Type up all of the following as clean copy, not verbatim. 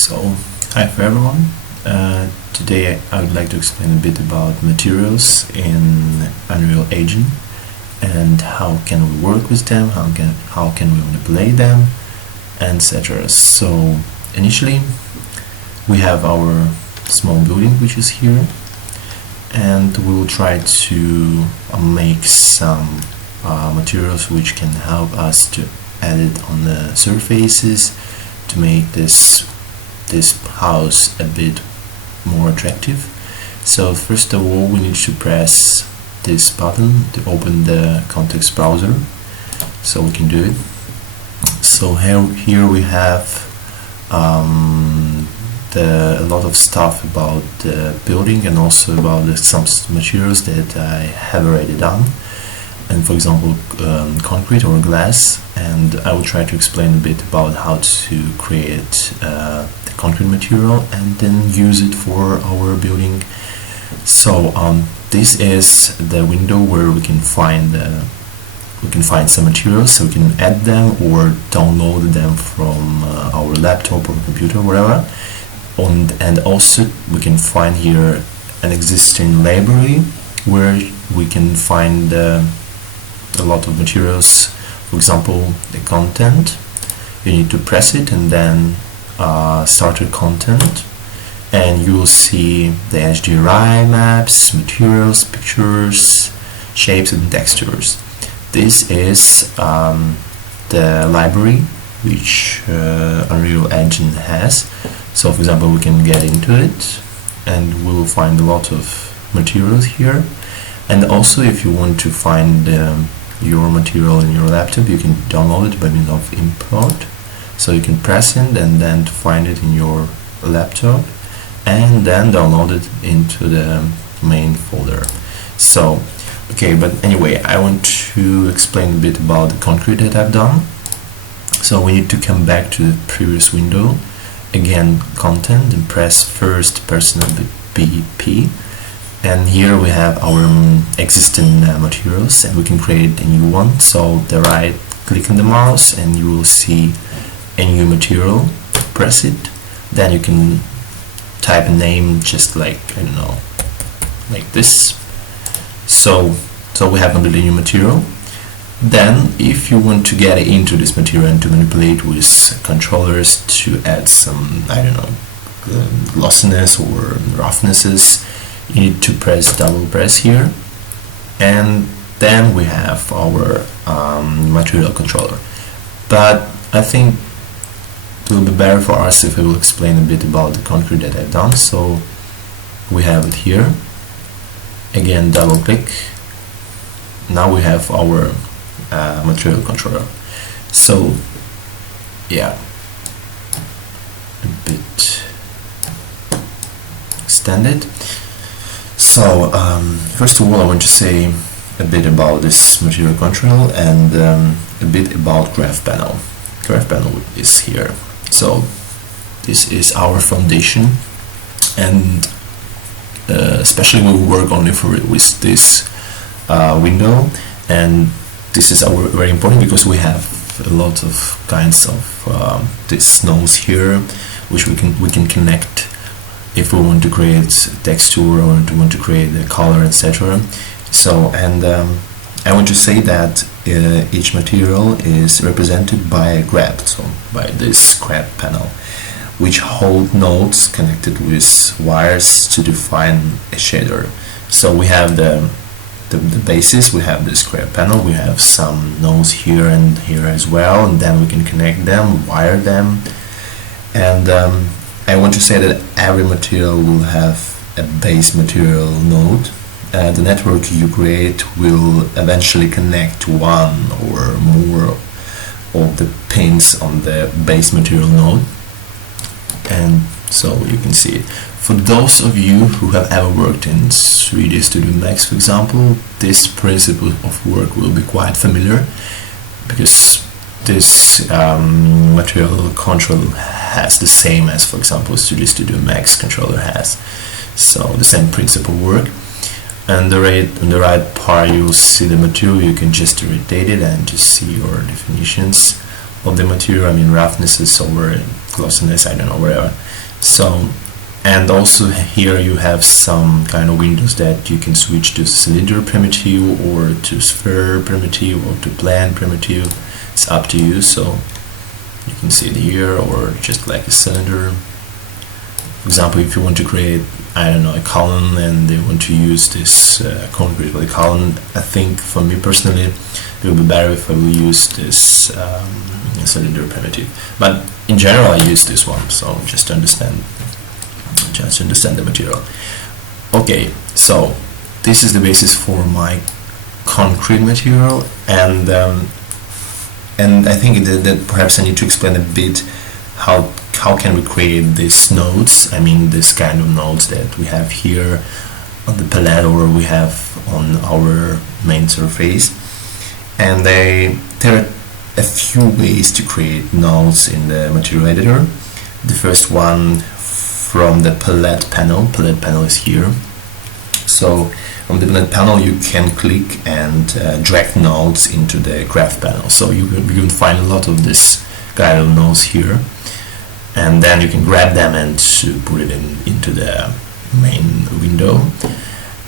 So, hi for everyone. Today I would like to explain a bit about materials in Unreal Engine and how can we work with them, how can we manipulate them, etc. So initially we have our small building which is here, and we will try to make some materials which can help us to add it on the surfaces to make this house a bit more attractive. So first of all we need to press this button to open the context browser, so we can do it. So here we have a lot of stuff about the building and also about some materials that I have already done, and for example concrete or glass, and I will try to explain a bit about how to create the concrete material and then use it for our building. So this is the window where we can find some materials, so we can add them or download them from our laptop or computer, wherever. And also we can find here an existing library where we can find a lot of materials. For example, the content, you need to press it and then start a content, and you will see the HDRI maps, materials, pictures, shapes and textures. This is the library which Unreal Engine has. So for example, we can get into it and we will find a lot of materials here. And also if you want to find your material in your laptop, you can download it by means of import. So you can press it and then to find it in your laptop and then download it into the main folder. So okay, but anyway, I want to explain a bit about the concrete that I've done. So we need to come back to the previous window, again content, and press first person BP, and here we have our existing materials and we can create a new one. So the right click on the mouse and you will see a new material, press it, then you can type a name just like, I don't know, like this. So we have a new material. Then if you want to get into this material and to manipulate with controllers to add some, I don't know, glossiness or roughnesses, you need to double press here, and then we have our material controller. But I think it will be better for us if I will explain a bit about the concrete that I've done. So we have it here, again double click, now we have our material controller. So yeah, a bit extended. So first of all I want to say a bit about this material control and a bit about Graph Panel. Graph Panel is here. So this is our foundation, and especially we work only with this window, and this is very important because we have a lot of kinds of these nodes here which we can connect if we want to create texture or want to create a color, etc. So, and I want to say that each material is represented by a grab, so by this grab panel, which hold nodes connected with wires to define a shader. So we have the basis, we have this grab panel, we have some nodes here and here as well, and then we can connect them, wire them, and I want to say that every material will have a base material node. The network you create will eventually connect one or more of the pins on the base material node, and so you can see it. For those of you who have ever worked in 3D Studio Max, for example, this principle of work will be quite familiar, because this material control has the same as, for example, 3D Studio Max controller has. So the same principle work. And on the right part you will see the material. You can just rotate it and just see your definitions of the material, I mean roughnesses or glossiness, I don't know, whatever. So, and also here you have some kind of windows that you can switch to cylinder primitive or to sphere primitive or to plane primitive. It's up to you. So you can see it here, or just like a cylinder. For example, if you want to create, I don't know, a column and they want to use this concrete for the column, I think for me personally it would be better if I will use this cylinder primitive. But in general I use this one, so just to understand the material. Okay, so this is the basis for my concrete material, and I think that perhaps I need to explain a bit how can we create these nodes, I mean this kind of nodes that we have here on the palette or we have on our main surface. And there are a few ways to create nodes in the material editor. The first one from the palette panel. Palette panel is here. So from the palette panel you can click and drag nodes into the graph panel. So you can find a lot of this kind of nodes here, and then you can grab them and put it into the main window.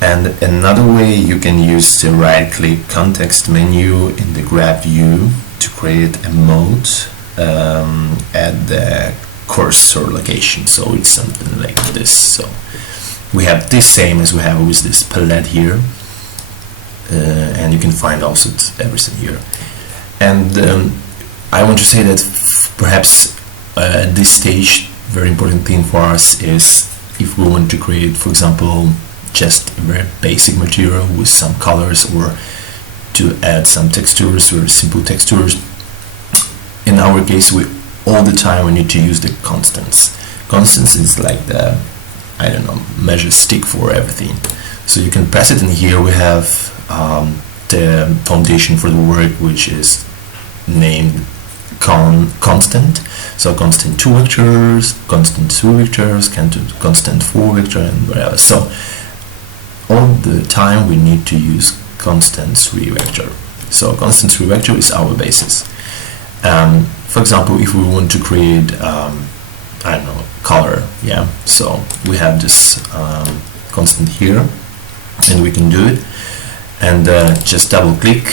And another way, you can use the right-click context menu in the graph view to create a mode at the cursor location. So it's something like this. So we have this same as we have with this palette here, and you can find also everything here. And I want to say that perhaps at this stage, very important thing for us is if we want to create, for example, just a very basic material with some colors, or to add some textures or simple textures. In our case, all the time we need to use the constants. Constants is like the, I don't know, measure stick for everything. So you can press it, and here we have the foundation for the work, which is named constant. So constant 2 vectors, constant 2 vectors, constant 4 vector, and whatever. So all the time we need to use constant 3 vector. So constant 3 vector is our basis. For example, if we want to create I don't know, color, yeah, so we have this constant here, and we can do it, and just double click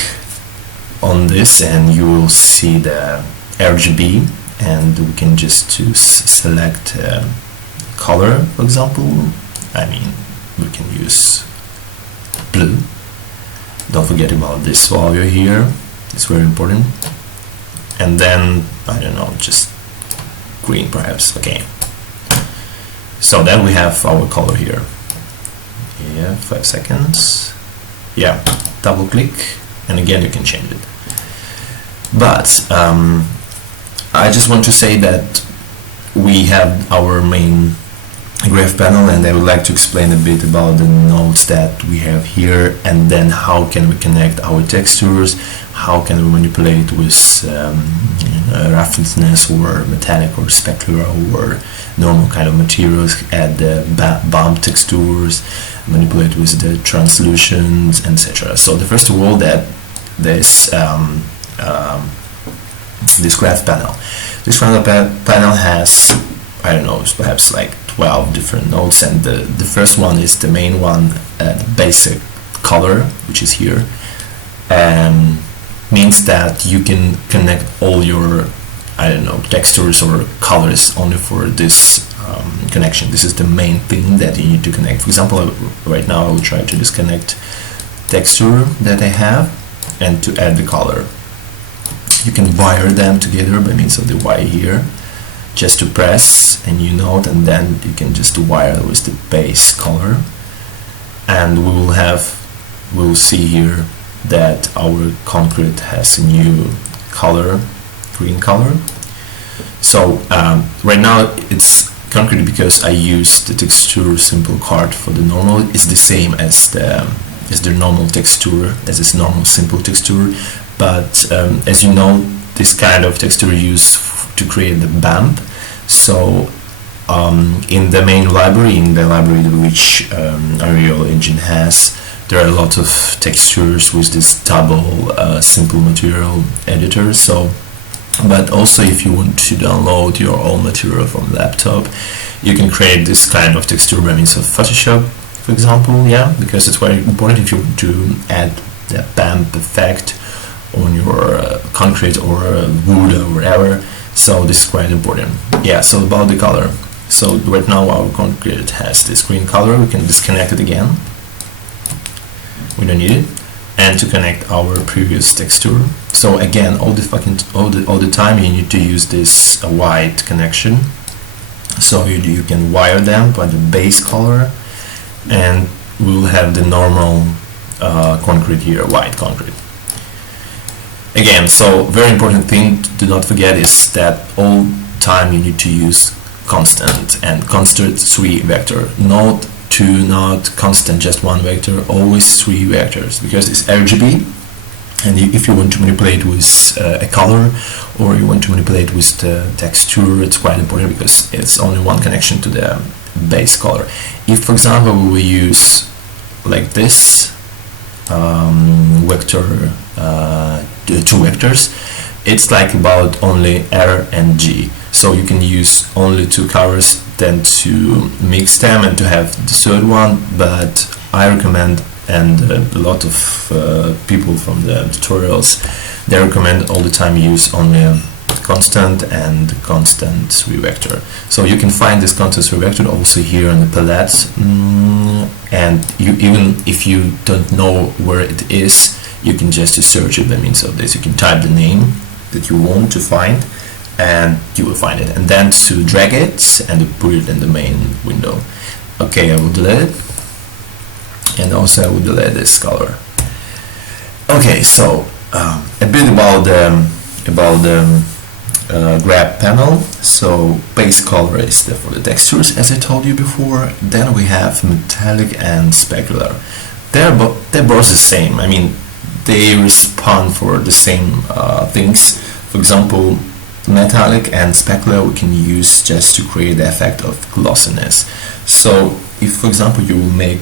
on this and you will see the RGB, and we can just select color, for example. I mean, we can use blue. Don't forget about this value here, it's very important. And then, I don't know, just green perhaps. Okay, so then we have our color here. Yeah, 5 seconds. Yeah, double click, and again you can change it. But I just want to say that we have our main graph panel, and I would like to explain a bit about the nodes that we have here, and then how can we connect our textures, how can we manipulate with roughness or metallic or specular or normal kind of materials, add the bump textures, manipulate with the translutions, etc. So the first of all, that this graph panel. This graph panel has, I don't know, perhaps like 12 different nodes, and the first one is the main one, basic color, which is here, means that you can connect all your, I don't know, textures or colors only for this connection. This is the main thing that you need to connect. For example, right now I will try to disconnect texture that I have and to add the color. You can wire them together by means of the wire here. Just to press a new node, and then you can just wire with the base color, and we will see here that our concrete has a new color, green color. So right now it's concrete because I use the texture simple card for the normal. It's the same as the normal texture, as this normal simple texture, but as you know, this kind of texture used to create the bump. So in the main library, in the library which Unreal Engine has, there are a lot of textures with this double simple material editor. So But also, if you want to download your own material from laptop, you can create this kind of texture by means of Photoshop, for example. Yeah, because it's very important if you want to add the BAMP effect on your concrete or wood or whatever. So this is quite important. Yeah, so about the color. So right now our concrete has this green color. We can disconnect it again. We don't need it. And to connect our previous texture. So again, all the time you need to use this white connection. So you can wire them by the base color, and we'll have the normal concrete here, white concrete. Again, so very important thing do not forget is that all time you need to use constant, and constant 3 vector, not 2, not constant just 1 vector, always 3 vectors, because it's RGB, and if you want to manipulate with a color or you want to manipulate with the texture, it's quite important because it's only one connection to the base color. If for example we will use like this vector, 2 vectors, it's like about only R and G, so you can use only 2 colors, then to mix them and to have the third one. But I recommend, and a lot of people from the tutorials, they recommend all the time use only constant and constant 3 vector. So you can find this constant 3 vector also here on the palette, and even if you don't know where it is, you can just search it by means of this. You can type the name that you want to find and you will find it, and then to drag it and put it in the main window. Okay, I will delete it, and also I will delete this color. Okay, so a bit about the grab panel. So base color is there for the textures, as I told you before. Then we have metallic and specular. They're both the same. I mean, they respond for the same things. For example, metallic and specular we can use just to create the effect of glossiness. So if for example you will make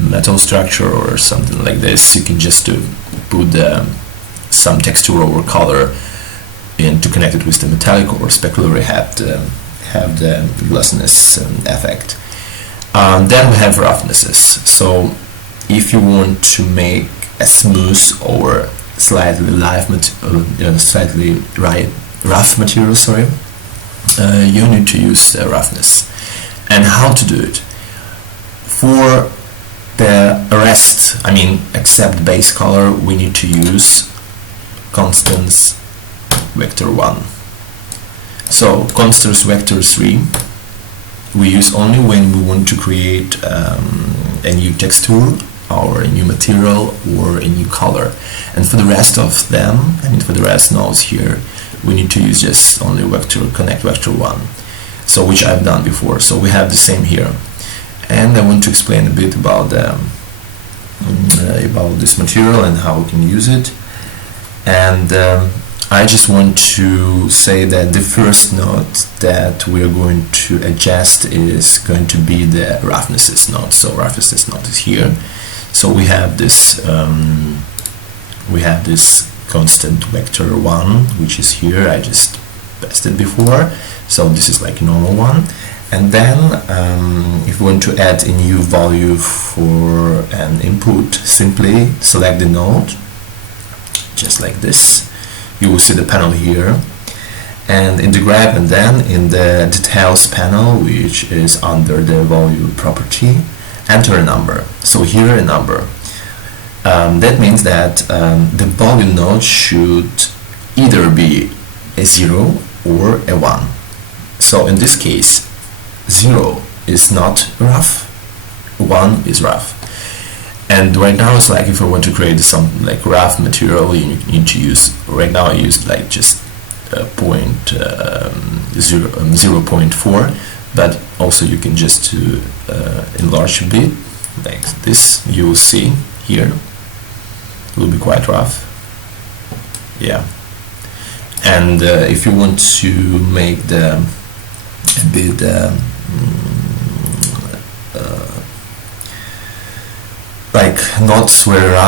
metal structure or something like this, you can just put some texture or color in to connect it with the metallic, or specular have the glossiness effect. Then we have roughnesses. So if you want to make a smooth or slightly rough material, sorry, you need to use the roughness. And how to do it? For the rest, I mean except base color, we need to use constants vector 1. So constants vector 3 we use only when we want to create a new texture or a new material or a new color. And for the rest of them, I mean for the rest nodes here, we need to use just only connect vector 1, so which I've done before. So we have the same here, and I want to explain a bit about this material and how we can use it. And I just want to say that the first node that we are going to adjust is going to be the roughnesses node. So roughnesses node is here. So we have this constant vector 1, which is here. I just passed it before, so this is like a normal one. And then if we want to add a new value for an input, simply select the node just like this. You will see the panel here, and in the grab, and then in the details panel, which is under the value property, enter a number. So here a number. That means that the volume node should either be a 0 or a 1. So in this case, 0 is not rough, 1 is rough. And right now it's like if I want to create some like rough material, you need to use, right now I use like just 0.4, but also you can just enlarge a bit like this. You will see here it will be quite rough, yeah. And if you want to make the a bit like not very rough,